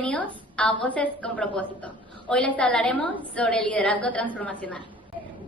Bienvenidos a Voces con Propósito. Hoy les hablaremos sobre el liderazgo transformacional.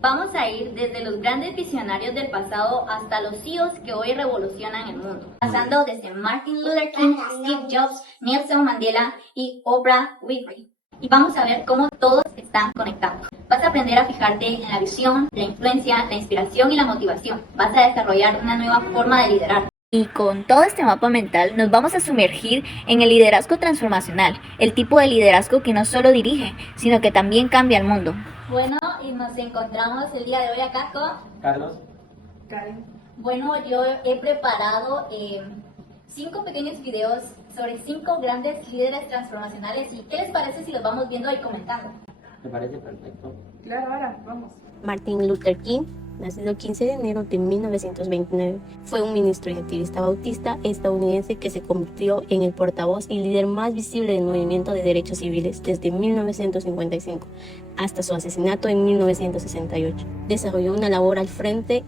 Vamos a ir desde los grandes visionarios del pasado hasta los CEOs que hoy revolucionan el mundo, pasando desde Martin Luther King, Steve Jobs, Nelson Mandela y Oprah Winfrey. Y vamos a ver cómo todos están conectados. Vas a aprender a fijarte en la visión, la influencia, la inspiración y la motivación. Vas a desarrollar una nueva forma de liderar. Y con todo este mapa mental nos vamos a sumergir en el liderazgo transformacional, el tipo de liderazgo que no solo dirige, sino que también cambia el mundo. Bueno, y nos encontramos el día de hoy acá con Carlos. Karen. Bueno, yo he preparado 5 pequeños videos sobre 5 grandes líderes transformacionales. ¿Y qué les parece si los vamos viendo y comentando? Me parece perfecto. Claro, ahora, vamos. Martin Luther King, nacido el 15 de enero de 1929, fue un ministro y activista bautista estadounidense que se convirtió en el portavoz y líder más visible del movimiento de derechos civiles desde 1955 hasta su asesinato en 1968. Desarrolló una labor al frente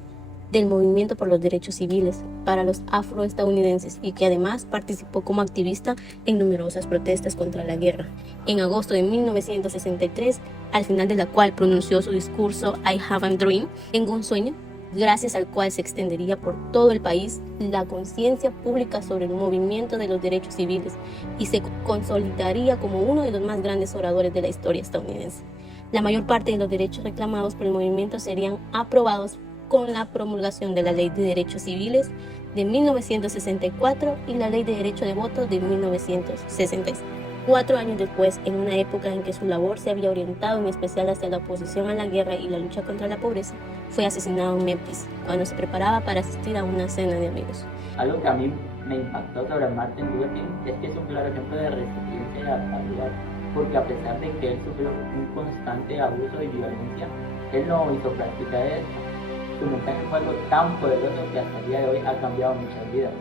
del movimiento por los derechos civiles para los afroestadounidenses y que además participó como activista en numerosas protestas contra la guerra. En agosto de 1963, al final de la cual pronunció su discurso I Have a Dream, tengo un sueño, gracias al cual se extendería por todo el país la conciencia pública sobre el movimiento de los derechos civiles y se consolidaría como uno de los más grandes oradores de la historia estadounidense. La mayor parte de los derechos reclamados por el movimiento serían aprobados con la promulgación de la Ley de Derechos Civiles de 1964 y la Ley de Derecho de Voto de 1966. 4 años después, en una época en que su labor se había orientado en especial hacia la oposición a la guerra y la lucha contra la pobreza, fue asesinado en Memphis, cuando se preparaba para asistir a una cena de amigos. Algo que a mí me impactó sobre Martin Luther King es que es un claro ejemplo de resiliencia y adaptabilidad, porque a pesar de que él sufrió un constante abuso y violencia, él no hizo práctica de esto. Su mensaje fue algo tan poderoso que hasta el día de hoy ha cambiado muchas vidas.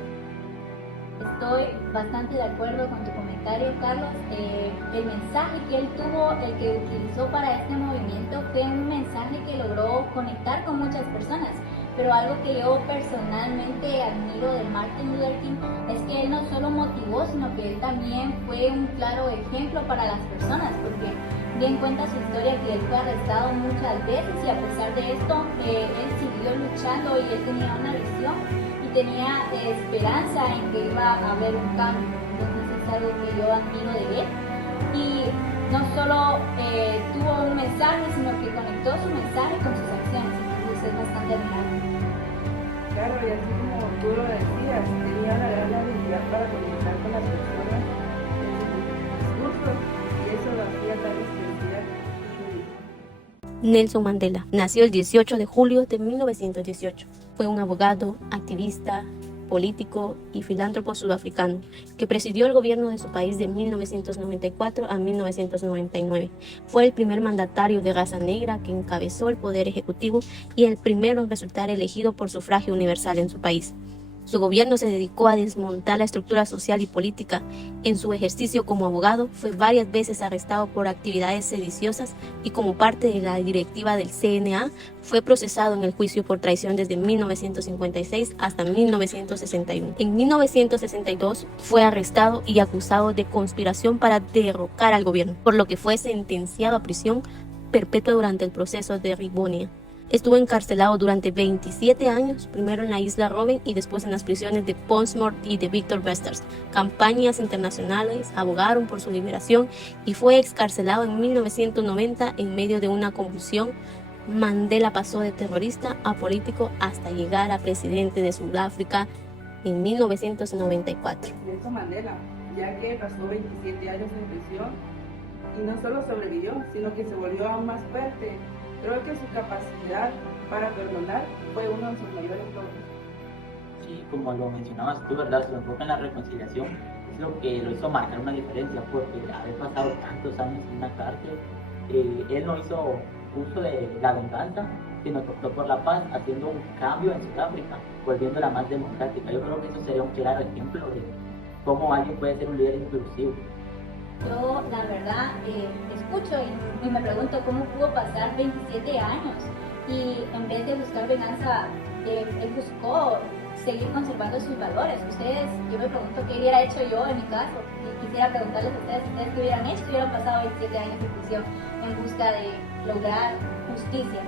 Estoy bastante de acuerdo con tu comentario, Carlos. El mensaje que él tuvo, el que utilizó para este movimiento, fue un mensaje que logró conectar con muchas personas. Pero algo que yo personalmente admiro de Martin Luther King es que él no solo motivó, sino que él también fue un claro ejemplo para las personas, porque bien cuenta su historia que él fue arrestado muchas veces y a pesar de esto, él siguió luchando y él tenía una visión y tenía esperanza en que iba a haber un cambio. Entonces es algo que yo admiro de él. Y no solo tuvo un mensaje, sino que conectó su mensaje con sus acciones. Entonces es bastante admirable. Claro, y así como tú lo decías, tenía la gran habilidad para conectar con las personas en sus discursos y eso lo hacía tan especial y único. Nelson Mandela nació el 18 de julio de 1918. Fue un abogado, activista, político y filántropo sudafricano que presidió el gobierno de su país de 1994 a 1999. Fue el primer mandatario de raza negra que encabezó el poder ejecutivo y el primero en resultar elegido por sufragio universal en su país. Su gobierno se dedicó a desmontar la estructura social y política. En su ejercicio como abogado, fue varias veces arrestado por actividades sediciosas y como parte de la directiva del CNA, fue procesado en el juicio por traición desde 1956 hasta 1961. En 1962 fue arrestado y acusado de conspiración para derrocar al gobierno, por lo que fue sentenciado a prisión perpetua durante el proceso de Rivonia. Estuvo encarcelado durante 27 años, primero en la isla Robben y después en las prisiones de Portsmouth y de Victor Verster. Campañas internacionales abogaron por su liberación y fue excarcelado en 1990 en medio de una convulsión. Mandela pasó de terrorista a político hasta llegar a presidente de Sudáfrica en 1994. Nelson Mandela, ya que pasó 27 años en prisión y no solo sobrevivió, sino que se volvió aún más fuerte. Creo que su capacidad para perdonar fue uno de sus mayores logros. Sí, como lo mencionabas tú, ¿verdad? Su enfoque en la reconciliación es lo que lo hizo marcar una diferencia, porque haber pasado tantos años en una cárcel, él no hizo uso de la venganza, sino que optó por la paz, haciendo un cambio en Sudáfrica, volviéndola más democrática. Yo creo que eso sería un claro ejemplo de cómo alguien puede ser un líder inclusivo. Yo, la verdad, escucho y me pregunto cómo pudo pasar 27 años y en vez de buscar venganza, él buscó seguir conservando sus valores. Ustedes, yo me pregunto qué hubiera hecho yo en mi caso, y quisiera preguntarles a ustedes qué hubieran hecho si hubieran pasado 27 años en prisión en busca de lograr justicia.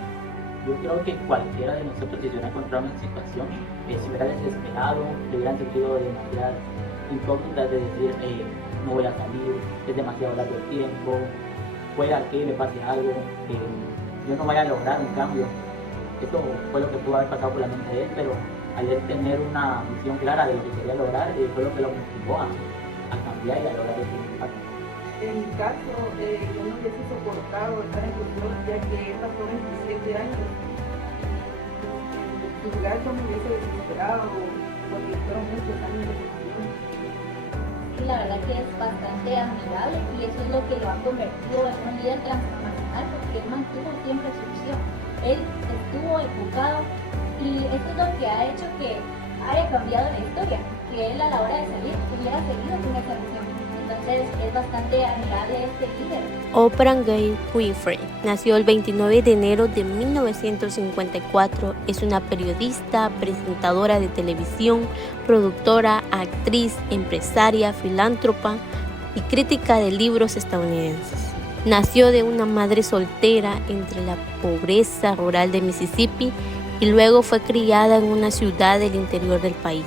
Yo creo que cualquiera de nosotros, si se hubiera encontrado en una situación, se hubiera desesperado, le hubieran sentido demasiadas incógnitas de decir, no voy a salir, es demasiado largo el tiempo, pueda que me pase algo, que yo no vaya a lograr un cambio. Eso fue lo que pudo haber pasado por la mente de él, pero al él tener una visión clara de lo que quería lograr, fue lo que lo motivó a cambiar y a lograr ese impacto. En mi caso, yo no hubiese soportado estar en prisión, ya que él pasó 27 años. En su lugar yo me hubiese desesperado, porque fueron muchos años de prisión. Sí, la verdad que es bastante admirable y eso es lo que lo ha convertido en un líder transformacional, porque él mantuvo siempre su visión. Él estuvo enfocado y eso es lo que ha hecho que haya cambiado la historia, que él a la hora de salir hubiera seguido con esa visión. Entonces es bastante admirable este líder. Oprah Gay Winfrey nació el 29 de enero de 1954. Es una periodista, presentadora de televisión, productora, actriz, empresaria, filántropa y crítica de libros estadounidenses. Nació de una madre soltera entre la pobreza rural de Mississippi y luego fue criada en una ciudad del interior del país.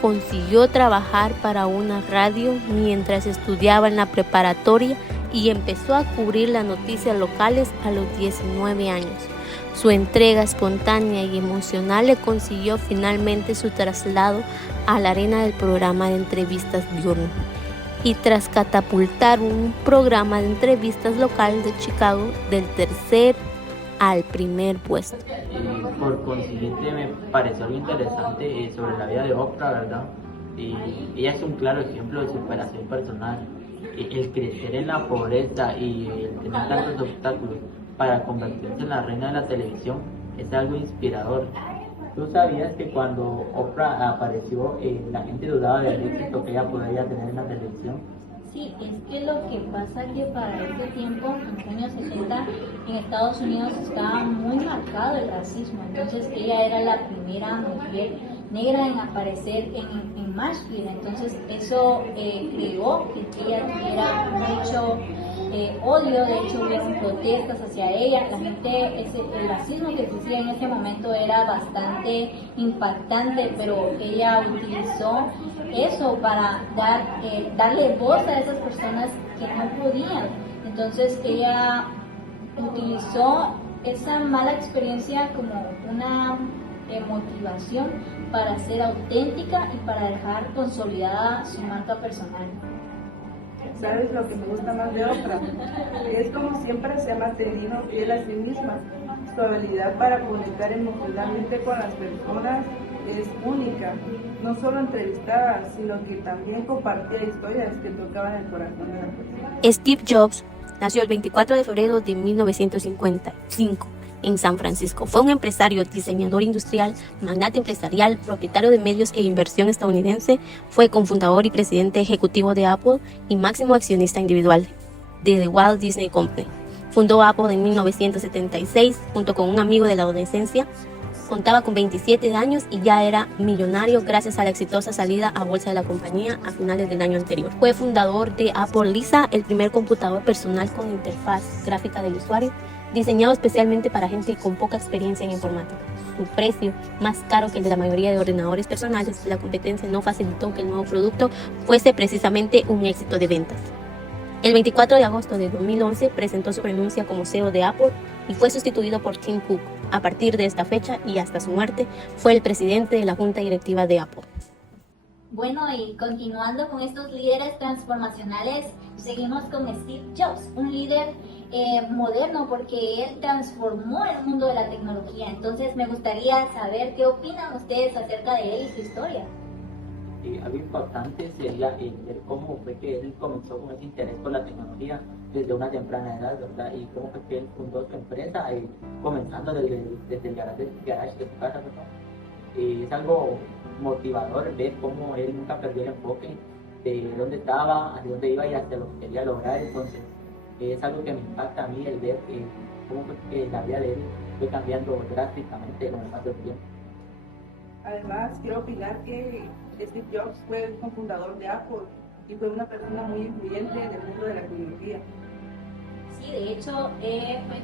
Consiguió trabajar para una radio mientras estudiaba en la preparatoria y empezó a cubrir las noticias locales a los 19 años. Su entrega espontánea y emocional le consiguió finalmente su traslado a la arena del programa de entrevistas diurno. Y tras catapultar un programa de entrevistas local de Chicago del tercer al primer puesto. Por consiguiente me pareció algo interesante sobre la vida de Oprah, ¿verdad? Ella es un claro ejemplo de superación personal. El crecer en la pobreza y el tener tantos obstáculos para convertirse en la reina de la televisión es algo inspirador. ¿Tú sabías que cuando Oprah apareció, la gente dudaba del éxito que ella podría tener en la televisión? Sí, es que lo que pasa es que para ese tiempo, en los años 70, en Estados Unidos estaba muy marcado el racismo. Entonces ella era la primera mujer negra en aparecer en Nashville. Entonces eso creó que ella tuviera mucho odio. De hecho hubieron protestas hacia ella. La gente, el racismo que existía en ese momento era bastante impactante, pero ella utilizó eso para darle voz a esas personas que no podían. Entonces ella utilizó esa mala experiencia como una motivación para ser auténtica y para dejar consolidada su marca personal. ¿Sabes lo que me gusta más de Oprah? Es como siempre se ha mantenido fiel a sí misma. Su habilidad para conectar emocionalmente con las personas es única. No solo entrevistaba, sino que también compartía historias que tocaban el corazón de la persona. Steve Jobs nació el 24 de febrero de 1955 en San Francisco. Fue un empresario, diseñador industrial, magnate empresarial, propietario de medios e inversión estadounidense. Fue cofundador y presidente ejecutivo de Apple y máximo accionista individual de The Walt Disney Company. Fundó Apple en 1976 junto con un amigo de la adolescencia. Contaba con 27 años y ya era millonario gracias a la exitosa salida a bolsa de la compañía a finales del año anterior. Fue fundador de Apple Lisa, el primer computador personal con interfaz gráfica del usuario, diseñado especialmente para gente con poca experiencia en informática. Su precio, más caro que el de la mayoría de ordenadores personales, la competencia no facilitó que el nuevo producto fuese precisamente un éxito de ventas. El 24 de agosto de 2011 presentó su renuncia como CEO de Apple y fue sustituido por Tim Cook. A partir de esta fecha y hasta su muerte, fue el presidente de la junta directiva de Apple. Bueno, y continuando con estos líderes transformacionales, seguimos con Steve Jobs, un líder moderno porque él transformó el mundo de la tecnología. Entonces me gustaría saber qué opinan ustedes acerca de él y su historia. Algo importante sería ver cómo fue que él comenzó con ese interés por la tecnología desde una temprana edad, ¿verdad? Y cómo fue que él fundó su empresa, comenzando desde el garage de su casa, ¿verdad? Es algo motivador ver cómo él nunca perdió el enfoque de dónde estaba, hacia dónde iba y hasta lo que quería lograr. Entonces es algo que me impacta a mí el ver cómo fue que la vida de él fue cambiando drásticamente con el paso del tiempo. Además, quiero opinar que Steve Jobs fue el cofundador de Apple y fue una persona muy influyente en el mundo de la tecnología. Sí, de hecho, fue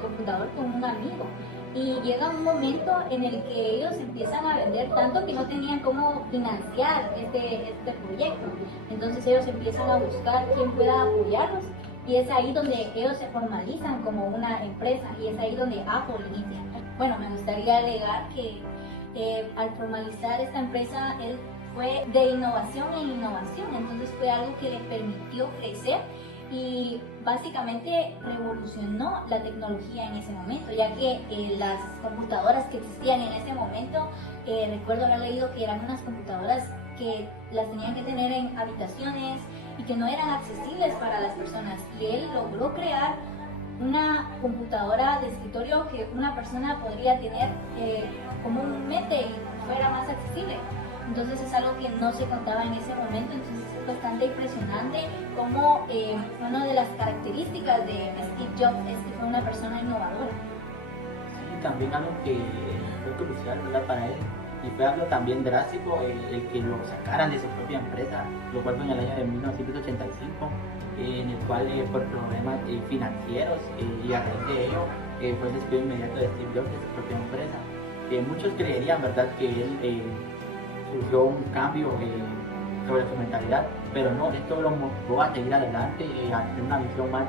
cofundador con un amigo. Y llega un momento en el que ellos empiezan a vender tanto que no tenían cómo financiar este proyecto. Entonces ellos empiezan a buscar quién pueda apoyarlos y es ahí donde ellos se formalizan como una empresa y es ahí donde Apple inicia. Bueno, me gustaría agregar que al formalizar esta empresa, él fue de innovación en innovación, entonces fue algo que le permitió crecer y básicamente revolucionó la tecnología en ese momento, ya que las computadoras que existían en ese momento, recuerdo haber leído que eran unas computadoras que las tenían que tener en habitaciones y que no eran accesibles para las personas, y él logró crear una computadora de escritorio que una persona podría tener comúnmente y fuera más accesible. Entonces es algo que no se contaba en ese momento, entonces es bastante impresionante como una de las características de Steve Jobs es que fue una persona innovadora. Sí, también algo que fue crucial, ¿verdad? Para él, y fue algo también drástico, el que lo sacaran de su propia empresa, lo cual fue en el año de 1985, en el cual por problemas financieros y a raíz de ello fue el despido inmediato de Steve Jobs de su propia empresa. Muchos creerían, ¿verdad?, que él surgió un cambio sobre su mentalidad, pero no, esto lo motivó a seguir adelante, a tener una visión más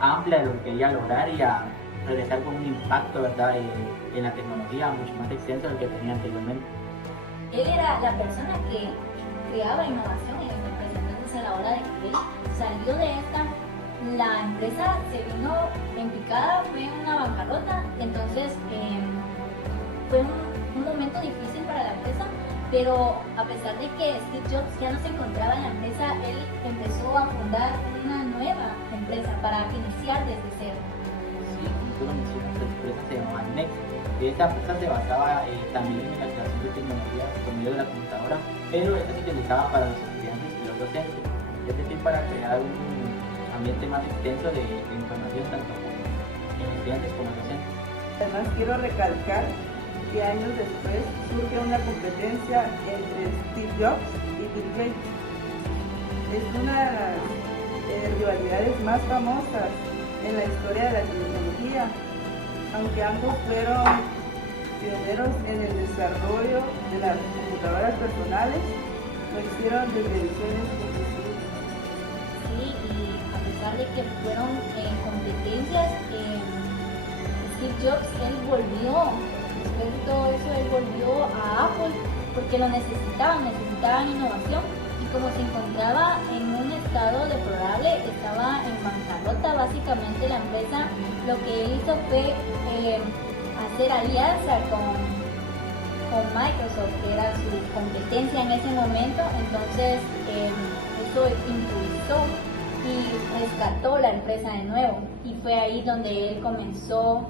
amplia de lo que quería lograr y a regresar con un impacto, ¿verdad?, en la tecnología mucho más extenso del que tenía anteriormente. Él era la persona que creaba innovación en esta empresa, entonces a la hora de que él salió de esta, la empresa se vino en picada, fue una bancarrota, entonces fue un momento difícil para la empresa, pero a pesar de que Steve Jobs ya no se encontraba en la empresa, él empezó a fundar una nueva empresa para iniciar desde cero. Sí, como tú lo mencionas, la empresa se llamaba Next. Esta empresa se basaba también en la creación de tecnología por medio de la computadora, pero esta se utilizaba para los estudiantes y los docentes, es decir, para crear un ambiente más extenso de información tanto en estudiantes como en docentes. Además, quiero recalcar que años después surge una competencia entre Steve Jobs y Bill Gates. Es una de las rivalidades más famosas en la historia de la tecnología, aunque ambos fueron pioneros en el desarrollo de las computadoras personales, lo hicieron desde ediciones sucesivas. Sí, y a pesar de que fueron competencias, Steve Jobs, él volvió, después de todo eso, él volvió a Apple porque lo necesitaban innovación, y como se encontraba en un estado deplorable, estaba en bancarrota básicamente la empresa, lo que él hizo fue hacer alianza con Microsoft, que era su competencia en ese momento, entonces eso impulsó y rescató la empresa de nuevo, y fue ahí donde él comenzó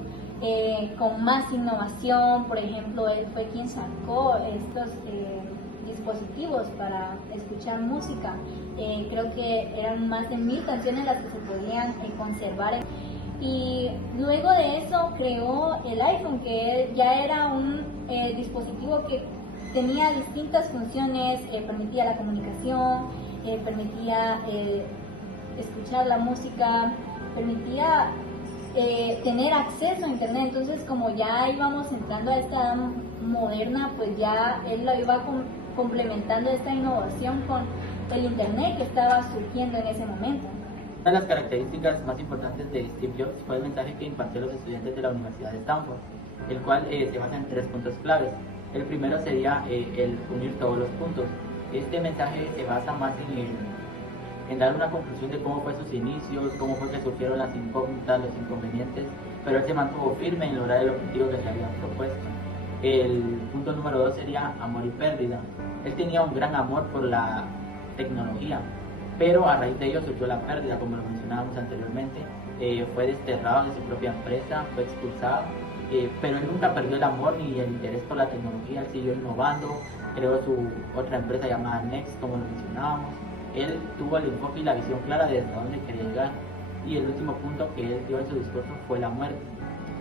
con más innovación. Por ejemplo, él fue quien sacó estos dispositivos para escuchar música. Creo que eran más de 1000 canciones las que se podían conservar. Y luego de eso creó el iPhone, que ya era un dispositivo que tenía distintas funciones, permitía la comunicación, permitía escuchar la música, permitía tener acceso a internet. Entonces, como ya íbamos entrando a esta edad moderna, pues ya él lo iba complementando esta innovación con el internet que estaba surgiendo en ese momento. Una de las características más importantes de Steve Jobs fue el mensaje que impartió a los estudiantes de la Universidad de Stanford, el cual se basa en 3 puntos claves. El primero sería el unir todos los puntos. Este mensaje se basa más en dar una conclusión de cómo fue sus inicios, cómo fue que surgieron las incógnitas, los inconvenientes, pero él se mantuvo firme en lograr el objetivo que se había propuesto. El punto número 2 sería amor y pérdida. Él tenía un gran amor por la tecnología, pero a raíz de ello surgió la pérdida, como lo mencionábamos anteriormente. Fue desterrado de su propia empresa, fue expulsado, pero él nunca perdió el amor ni el interés por la tecnología. Él siguió innovando, creó su otra empresa llamada Next, como lo mencionábamos. Él tuvo el enfoque y la visión clara de hasta dónde quería llegar. Y el último punto que él dio en su discurso fue la muerte.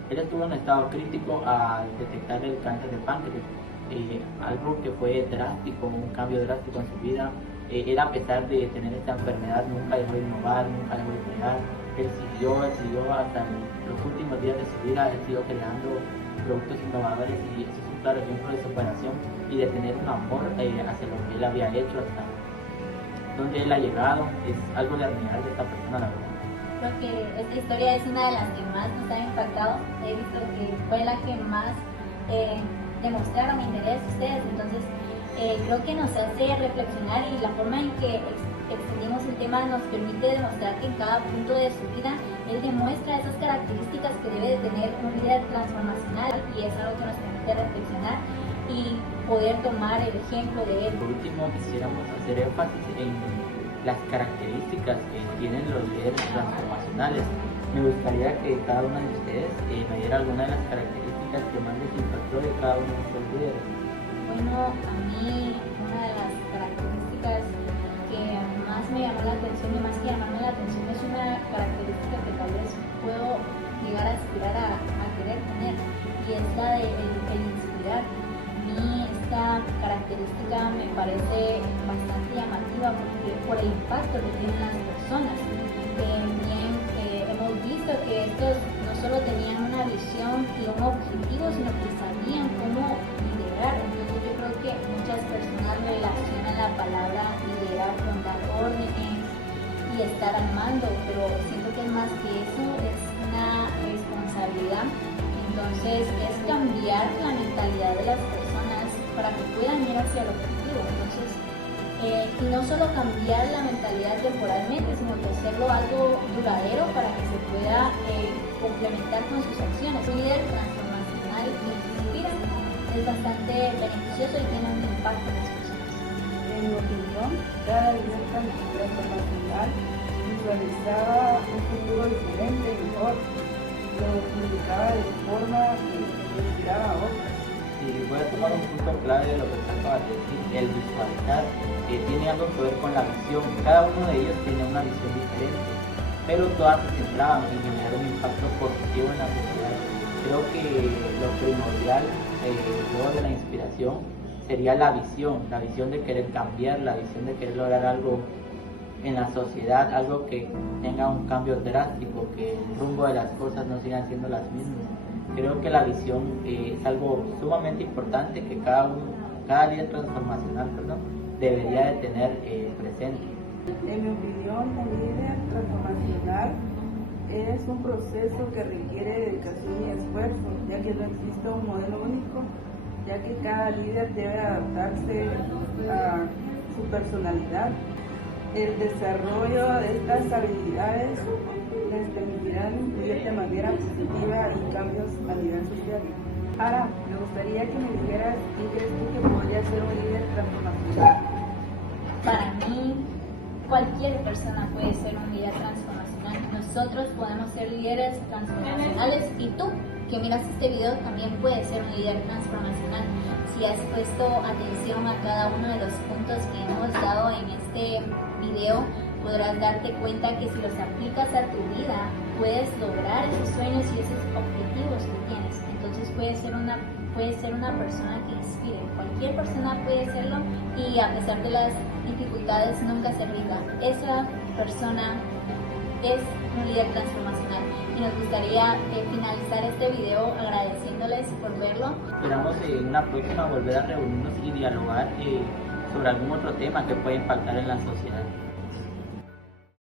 Él estuvo en un estado crítico al detectar el cáncer de páncreas. algo que fue drástico, un cambio drástico en su vida. Él, a pesar de tener esta enfermedad, nunca dejó de innovar, nunca dejó de crear. Él siguió hasta los últimos días de su vida, él siguió creando productos innovadores, y eso es un claro ejemplo de superación y de tener un amor hacia lo que él había hecho, hasta donde él ha llegado. Es algo de admirar de esta persona, la verdad. Creo que esta historia es una de las que más nos ha impactado. He visto que fue la que más demostraron interés ustedes, entonces creo que nos hace reflexionar, y la forma en que extendimos el tema nos permite demostrar que en cada punto de su vida él demuestra esas características que debe de tener un líder transformacional, y es algo que nos permite reflexionar y poder tomar el ejemplo de él. Por último, quisiéramos hacer énfasis en las características que tienen los líderes transformacionales. Me gustaría que cada uno de ustedes me diera alguna de las características que más les impactó de cada uno de estos líderes. Bueno, a mí una de las características que más me llamó la atención, y más que llamarme la atención, es una característica que tal vez puedo llegar a aspirar a querer tener, y es la de el inspirar. A mí esta característica me parece bastante llamativa por el impacto que tienen las personas. Hemos visto que estos no solo tenían una visión y un objetivo, sino que sabían cómo liderar. Entonces yo creo que muchas personas relacionan la palabra liderar con dar órdenes y estar al mando, pero siento que es más que eso, es una responsabilidad. Entonces es cambiar la mentalidad de las personas para que puedan ir hacia el objetivo. Entonces, y no solo cambiar la mentalidad temporalmente, sino que hacerlo algo duradero para que se pueda complementar con sus acciones. Un líder transformacional que inspira, es bastante beneficioso y tiene un impacto en las personas. En mi opinión, cada líder transformacional visualizaba un futuro diferente y mejor, lo comunicaba de forma que inspiraba a otros. Y voy a tomar un punto clave de lo que acabas de decir, el visualizar, que tiene algo que ver con la visión. Cada uno de ellos tiene una visión diferente, pero todas se centraban en generar un impacto positivo en la sociedad. Creo que lo primordial, luego de la inspiración, sería la visión de querer cambiar, la visión de querer lograr algo en la sociedad, algo que tenga un cambio drástico, que el rumbo de las cosas no sigan siendo las mismas. Creo que la visión es algo sumamente importante que cada líder transformacional debería de tener presente. En mi opinión, un líder transformacional es un proceso que requiere dedicación y esfuerzo, ya que no existe un modelo único, ya que cada líder debe adaptarse a su personalidad. El desarrollo de estas habilidades les permitirán influir de manera positiva y cambios a nivel social. Ahora, me gustaría que me dijeras quién crees tú que podría ser un líder transformacional. Para mí, cualquier persona puede ser un líder transformacional. Nosotros podemos ser líderes transformacionales, y tú que miras este video también puedes ser un líder transformacional. Si has puesto atención a cada uno de los puntos que hemos dado en este video, podrás darte cuenta que si los aplicas a tu vida, puedes lograr esos sueños y esos objetivos que tienes. Entonces puedes ser una persona que inspire. Cualquier persona puede serlo, y a pesar de las dificultades nunca se rinda. Esa persona es un líder transformacional, y nos gustaría finalizar este video agradeciéndoles por verlo. Esperamos en una próxima volver a reunirnos y dialogar sobre algún otro tema que pueda impactar en la sociedad.